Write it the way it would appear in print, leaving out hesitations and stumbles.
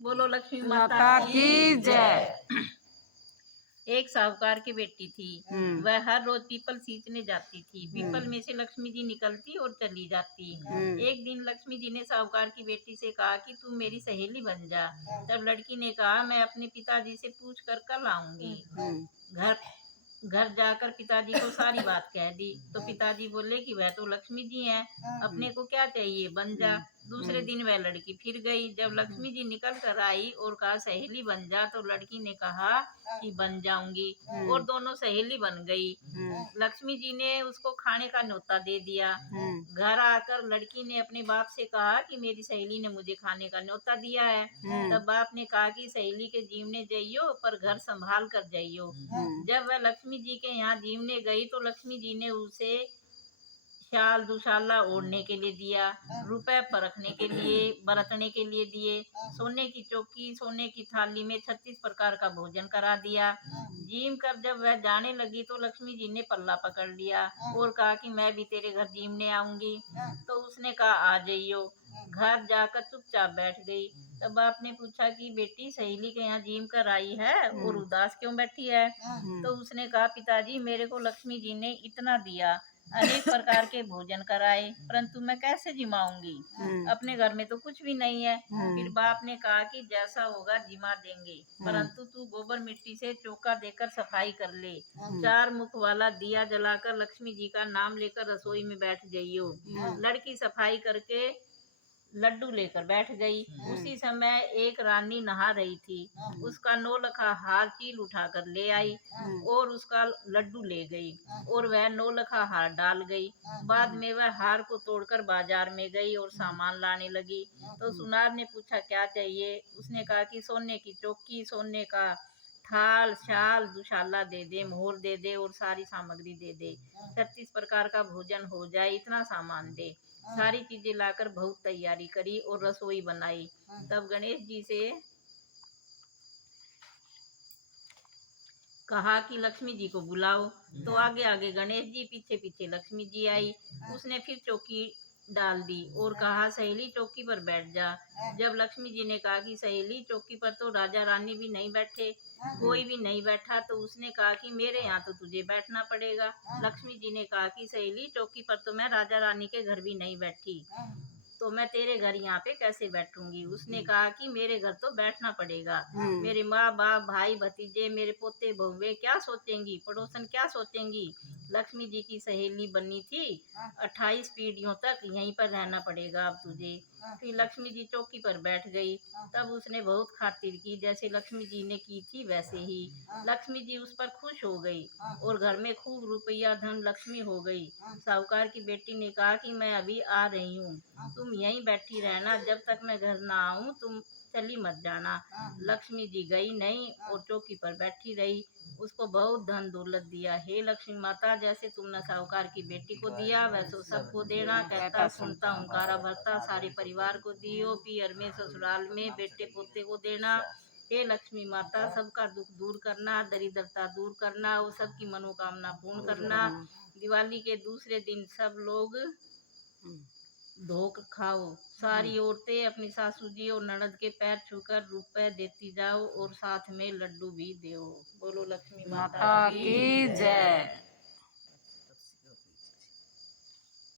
बोलो लक्ष्मी माता माता की की जय। एक साहूकार की बेटी थी। हम्म वह हर रोज पीपल सींचने जाती थी। पीपल हम्म में से लक्ष्मी जी निकलती और चली जाती। हम्म एक दिन लक्ष्मी जी ने साहूकार की बेटी से कहा कि तुम मेरी सहेली बन जा। तब लड़की ने कहा मैं अपने पिताजी से पूछ कर कल आऊंगी। हम्म घर घर जाकर पिताजी को सारी बात कह दी तो पिताजी बोले कि वह तो लक्ष्मी जी हैं, अपने को क्या चाहिए, बन जा। दूसरे दिन वह लड़की फिर गई। जब लक्ष्मी जी निकल कर आई और कहा सहेली बन जा तो लड़की ने कहा कि बन जाऊंगी और दोनों सहेली बन गई। लक्ष्मी जी ने उसको खाने का न्योता दे दिया। घर आकर लड़की ने अपने बाप से कहा कि मेरी सहेली ने मुझे खाने का न्योता दिया है। तब बाप ने कहा कि सहेली के जीवने जाइयो पर घर संभाल कर जाइयो। जब वह लक्ष्मी जी के यहाँ जीवने गई तो लक्ष्मी जी ने उसे शाल दुशाला ओढ़ने के लिए दिया, रुपए परखने के लिए बरतने के लिए दिए, सोने की चौकी सोने की थाली में 36 प्रकार का भोजन करा दिया। जीम कर जब वह जाने लगी तो लक्ष्मी जी ने पल्ला पकड़ लिया और कहा कि मैं भी तेरे घर जीमने आऊंगी। तो उसने कहा आ जाइयो। घर जाकर चुपचाप बैठ गई। तब बाप ने पूछा कि बेटी सहेली के यहाँ जीम कर आई है और उदास क्यों बैठी है। तो उसने कहा पिताजी मेरे को लक्ष्मी जी ने इतना दिया, अनेक प्रकार के भोजन कराए, परंतु मैं कैसे जिमाऊंगी, अपने घर में तो कुछ भी नहीं है। फिर बाप ने कहा कि जैसा होगा जिमा देंगे, परंतु तू गोबर मिट्टी से चौका देकर सफाई कर ले। 4 मुख वाला दिया जलाकर लक्ष्मी जी का नाम लेकर रसोई में बैठ जाइयो। लड़की सफाई करके लड्डू लेकर बैठ गई। उसी समय एक रानी नहा रही थी। उसका 9 लखा हार चील उठाकर ले आई और उसका लड्डू ले गई और वह 9 लखा हार डाल गई। बाद में वह हार को तोड़कर बाजार में गई और सामान लाने लगी। तो सुनार ने पूछा क्या चाहिए। उसने कहा कि सोने की चौकी, सोने का थाल, शाल दुशाला दे दे, मोहर दे दे और सारी सामग्री दे दे। 36 प्रकार का भोजन हो जाए इतना सामान दे। सारी चीजें लाकर बहुत तैयारी करी और रसोई बनाई। तब गणेश जी से कहा कि लक्ष्मी जी को बुलाओ। तो आगे आगे गणेश जी, पीछे पीछे लक्ष्मी जी आई। उसने फिर चौकी डाल दी और कहा सहेली चौकी पर बैठ जा। जब लक्ष्मी जी ने कहा कि सहेली चौकी पर तो राजा रानी भी नहीं बैठे, कोई भी नहीं बैठा, तो उसने कहा कि मेरे यहाँ तो तुझे बैठना पड़ेगा। लक्ष्मी जी ने कहा कि सहेली चौकी पर तो मैं राजा रानी के घर भी नहीं बैठी, तो मैं तेरे घर यहाँ पे कैसे बैठूंगी। उसने कहा कि मेरे घर तो बैठना पड़ेगा। मेरे माँ बाप भाई भतीजे मेरे पोते बहुए क्या सोचेंगी, पड़ोसन क्या सोचेंगी। लक्ष्मी जी की सहेली बनी थी, 28 पीढ़ियों तक यहीं पर रहना पड़ेगा अब तुझे। फिर लक्ष्मी जी चौकी पर बैठ गई। तब उसने बहुत खातिर की, जैसे लक्ष्मी जी ने की थी वैसे ही। लक्ष्मी जी उस पर खुश हो गई और घर में खूब रुपया धन लक्ष्मी हो गई। साहूकार की बेटी ने कहा कि मैं अभी आ रही हूँ, तुम यहीं बैठी रहना, जब तक मैं घर ना आऊं तुम चली मत जाना। लक्ष्मी जी गई नहीं और चौकी पर बैठी रही। उसको बहुत धन दौलत दिया। हे लक्ष्मी माता, जैसे तुमने साहूकार की बेटी को दिया वैसे सबको देना। कहता सुनता हुंकारा भरता, सारे परिवार को दियो। पियर में ससुराल में बेटे पोते को देना। हे लक्ष्मी माता, सबका दुख दूर करना, दरिद्रता दूर करना और सबकी मनोकामना पूर्ण करना। दिवाली के दूसरे दिन सब लोग धोख खाओ। सारी औरतें अपनी सासू जी और ननद के पैर छूकर रुपए देती जाओ और साथ में लड्डू भी दो। बोलो लक्ष्मी माता माता की की जय। जय।